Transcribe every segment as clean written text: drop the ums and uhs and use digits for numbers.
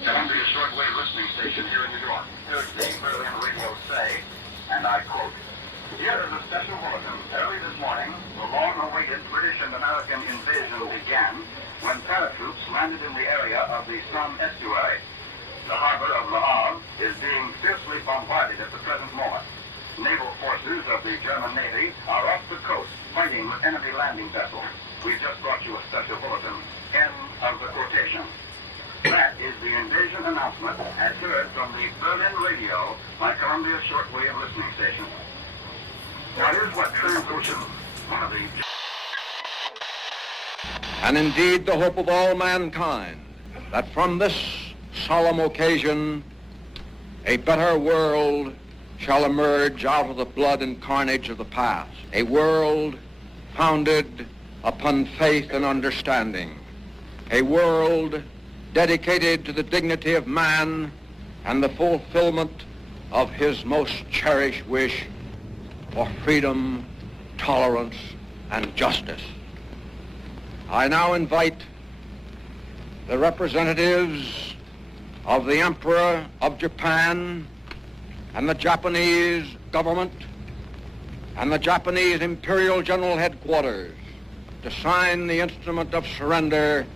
Columbia shortwave listening station here in New York. Thursday, Berlin Radio say, and I quote, "Here is a special bulletin. Early this morning, the long-awaited British and American invasion began when paratroops landed in the area of the Somme estuary. The harbor of Le Havre is being fiercely bombarded at the present moment. Naval forces of the German Navy are off the coast fighting with enemy landing vessels. We just brought you a special bulletin. End of the quotation." That is the invasion announcement as heard from the Berlin Radio by Columbia shortwave listening station. Now here's what Transocean, one of the... And indeed the hope of all mankind, that from this solemn occasion a better world shall emerge out of the blood and carnage of the past. A world founded upon faith and understanding. A world dedicated to the dignity of man and the fulfillment of his most cherished wish for freedom, tolerance, and justice. I now invite the representatives of the Emperor of Japan and the Japanese government and the Japanese Imperial General Headquarters to sign the instrument of surrender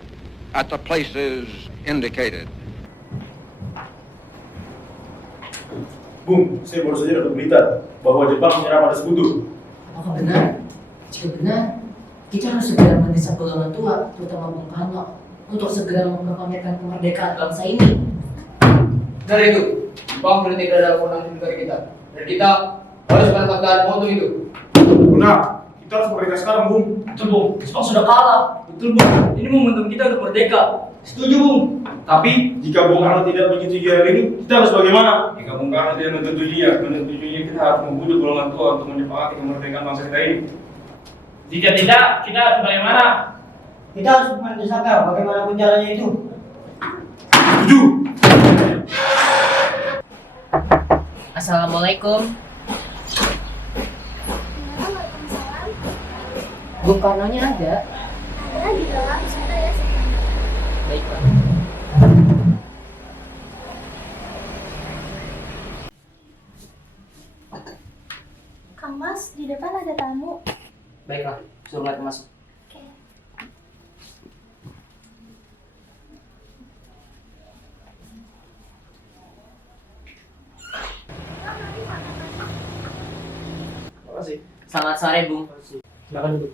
at the places indicated. Bung, saya baru saja dapat berita bahwa Jepang menyerang pada sekutu. Apakah benar? Jika benar, kita harus segera mendesak golongan tua, terutama Bung Karno, untuk segera memproklamirkan kemerdekaan bangsa ini. Benar itu, Jepang sudah tidak ada kewenangan negara kita, dan kita harus mendapatkan moto itu. Benar, kita harus merdeka sekarang, Bung. Betul, Bung. Jepang sudah kalah. Betul, Bung. Ini momentum kita untuk merdeka. Setuju, Bung. Tapi jika Bung Karno tidak menyetujui hal ini, kita harus bagaimana? Jika Bung Karno tidak menyetujuinya, kita harus membujuk golongan tua untuk menyepakati kemerdekaan bangsa kita ini. Jika tidak, kita harus bagaimana? Kita harus mendesakkan bagaimanapun caranya itu. Setuju. Assalamualaikum. Bung Karno-nya ada? Ada di dalam, sebentar ya. Baiklah. Kang Mas, di depan ada tamu. Baiklah, suruh mereka masuk. Oke. Terima kasih. Selamat sore, Bung. Silakan duduk.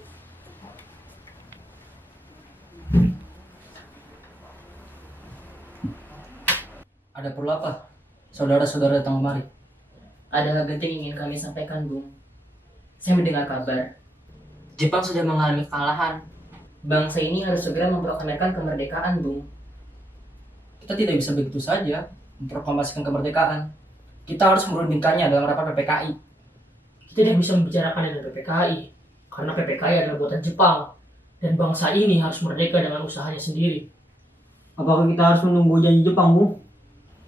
Ada perlu apa? Saudara-saudara datang kemari. Ada hal penting yang ingin kami sampaikan, Bung. Saya mendengar kabar Jepang sudah mengalami kekalahan. Bangsa ini harus segera memproklamirkan kemerdekaan, Bung. Kita tidak bisa begitu saja memproklamasikan kemerdekaan. Kita harus merundingkannya dalam rapat PPKI. Kita tidak bisa membicarakan dengan PPKI, karena PPKI adalah buatan Jepang, dan bangsa ini harus merdeka dengan usahanya sendiri. Apakah kita harus menunggu janji Jepang, Bung?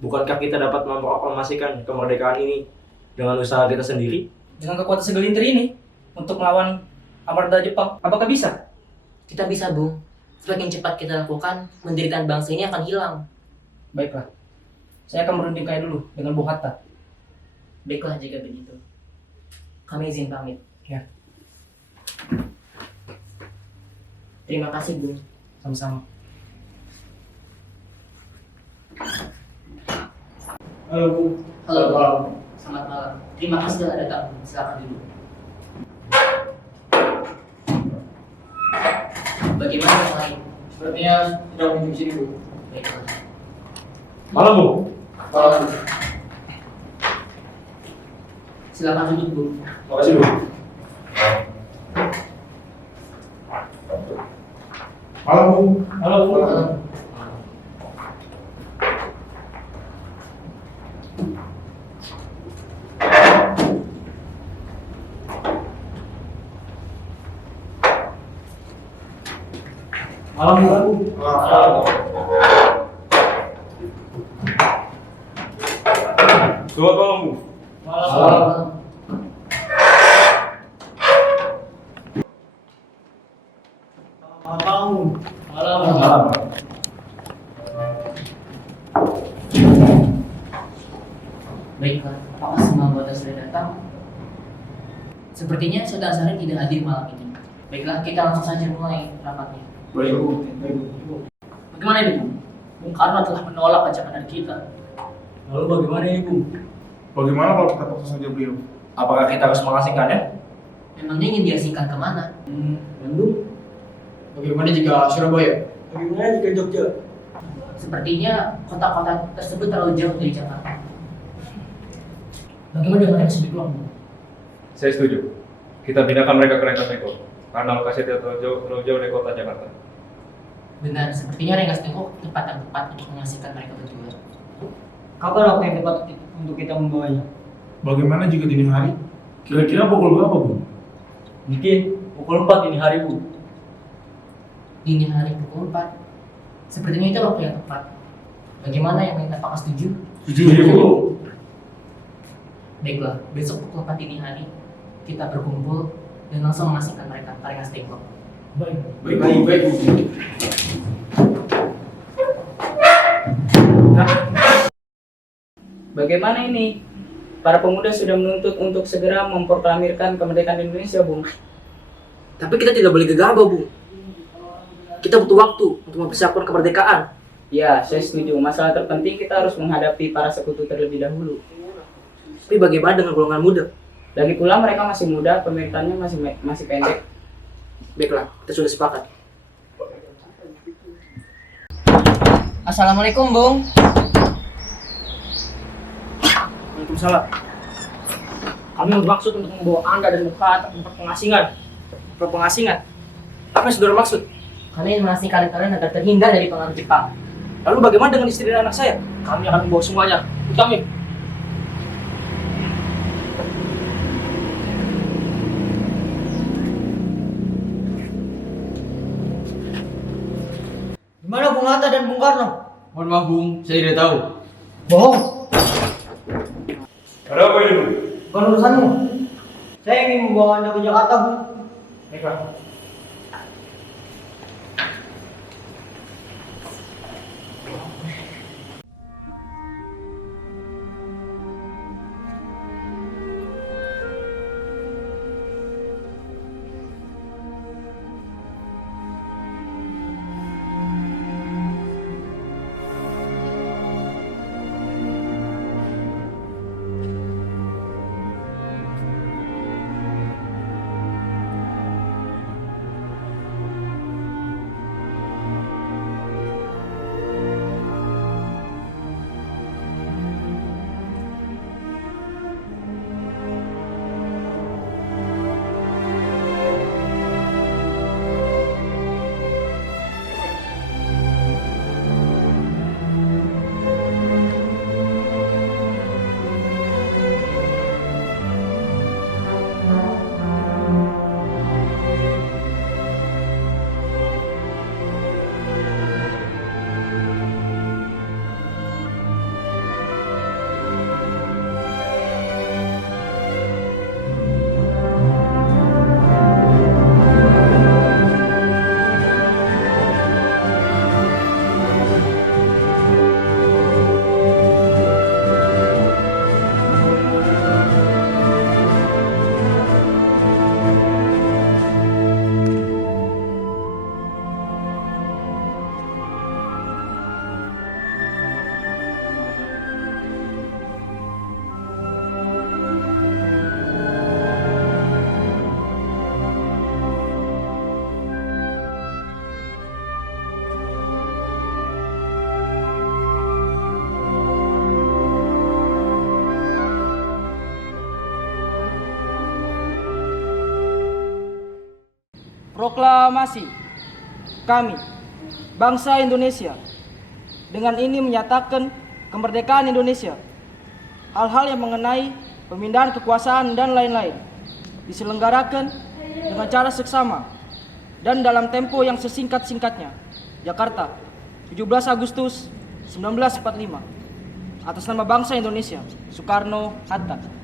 Bukankah kita dapat memproklamasikan kemerdekaan ini dengan usaha kita sendiri? Dengan kekuatan segelintir ini untuk melawan amarta Jepang, apakah bisa? Kita bisa, Bung. Semakin cepat kita lakukan, mendirikan bangsa ini akan hilang. Baiklah, saya akan merundingkannya dulu dengan Bung Hatta. Baiklah jika begitu. Kami izin pamit. Ya. Terima kasih, Bung. Sama-sama. Halo, Bung. Halo, Bung. Selamat malam. Terima kasih telah datang. Silakan duduk. Bagaimana yang lain? Sepertinya tidak mungkin di sini, Bu. Baiklah. Malam, Bung. Malam. Silakan duduk, Bung. Terima kasih, Bung. Malam, Bung. Halo, Bu. Malam. Malam, Bung. Malam. Selamat malam, Bu. Malam. Malam. Malam. Baiklah, apakah semua anggota sudah datang? Sepertinya Sultan Syarif tidak hadir malam ini. Baiklah, kita langsung saja mulai rapatnya. Baik, Bu. Baik, Bu. Bagaimana ini, Bung? Bung Karno telah menolak ajakan dari kita. Lalu bagaimana ini, Bung? Bagaimana kalau kita paksa saja beliau? Apakah kita harus mengasingkannya? Memangnya ingin diasingkan kemana? Bandung? Bagaimana jika Surabaya? Bagaimana jika Jogja? Sepertinya kota-kota tersebut terlalu jauh dari Jakarta. Bagaimana dengan yang Bung? Saya setuju. Kita pindahkan mereka ke Rengas Dengklok karena lokasi tidak terlalu jauh dari kota Jakarta. Benar, sepertinya Rengas Dengklok tempat yang tepat untuk menyaksikan mereka berdua. Kapan waktu yang tepat untuk kita membawanya? Bagaimana jika dini hari? Kira-kira pukul berapa, Bu? Mungkin pukul 4 dini hari, Bu. Dini hari pukul 4. Sepertinya itu waktu yang tepat. Bagaimana yang lain, apakah setuju? Setuju, Bu. Baiklah, besok pukul 4 dini hari kita berkumpul dan langsung mengasingkan mereka ke Rengas Dengklok. Baik. Baik, Bu. Bagaimana ini? Para pemuda sudah menuntut untuk segera memproklamirkan kemerdekaan Indonesia, Bung. Tapi kita tidak boleh gegabah, Bung. Kita butuh waktu untuk mempersiapkan kemerdekaan. Ya, saya setuju. Masalah terpenting kita harus menghadapi para sekutu terlebih dahulu. Tapi bagaimana dengan golongan muda? Lagi pula mereka masih muda, pemerintahannya masih pendek. Baiklah, kita sudah sepakat. Assalamualaikum, Bung. Waalaikumsalam. Kami bermaksud untuk membawa Anda dan Muka ke tempat pengasingan. Pengasingan? Apa yang saudara maksud? Kami ingin mengasingkan kalian agar terhindar dari pengaruh Jepang. Lalu bagaimana dengan istri dan anak saya? Kami akan membawa semuanya. Ikut kami. Gimana Bung Hatta dan Bung Karno? Mohon maaf, Bung. Saya tidak tahu. Bohong. Ada apa ini, Bu? Bukan urusanmu. Saya ingin membawa Anda ke Jakarta, Bung. Baiklah. Proklamasi. Kami, bangsa Indonesia, dengan ini menyatakan kemerdekaan Indonesia. Hal-hal yang mengenai pemindahan kekuasaan dan lain-lain diselenggarakan dengan cara seksama dan dalam tempo yang sesingkat-singkatnya. Jakarta, 17 Agustus 1945. Atas nama bangsa Indonesia, Soekarno, Hatta.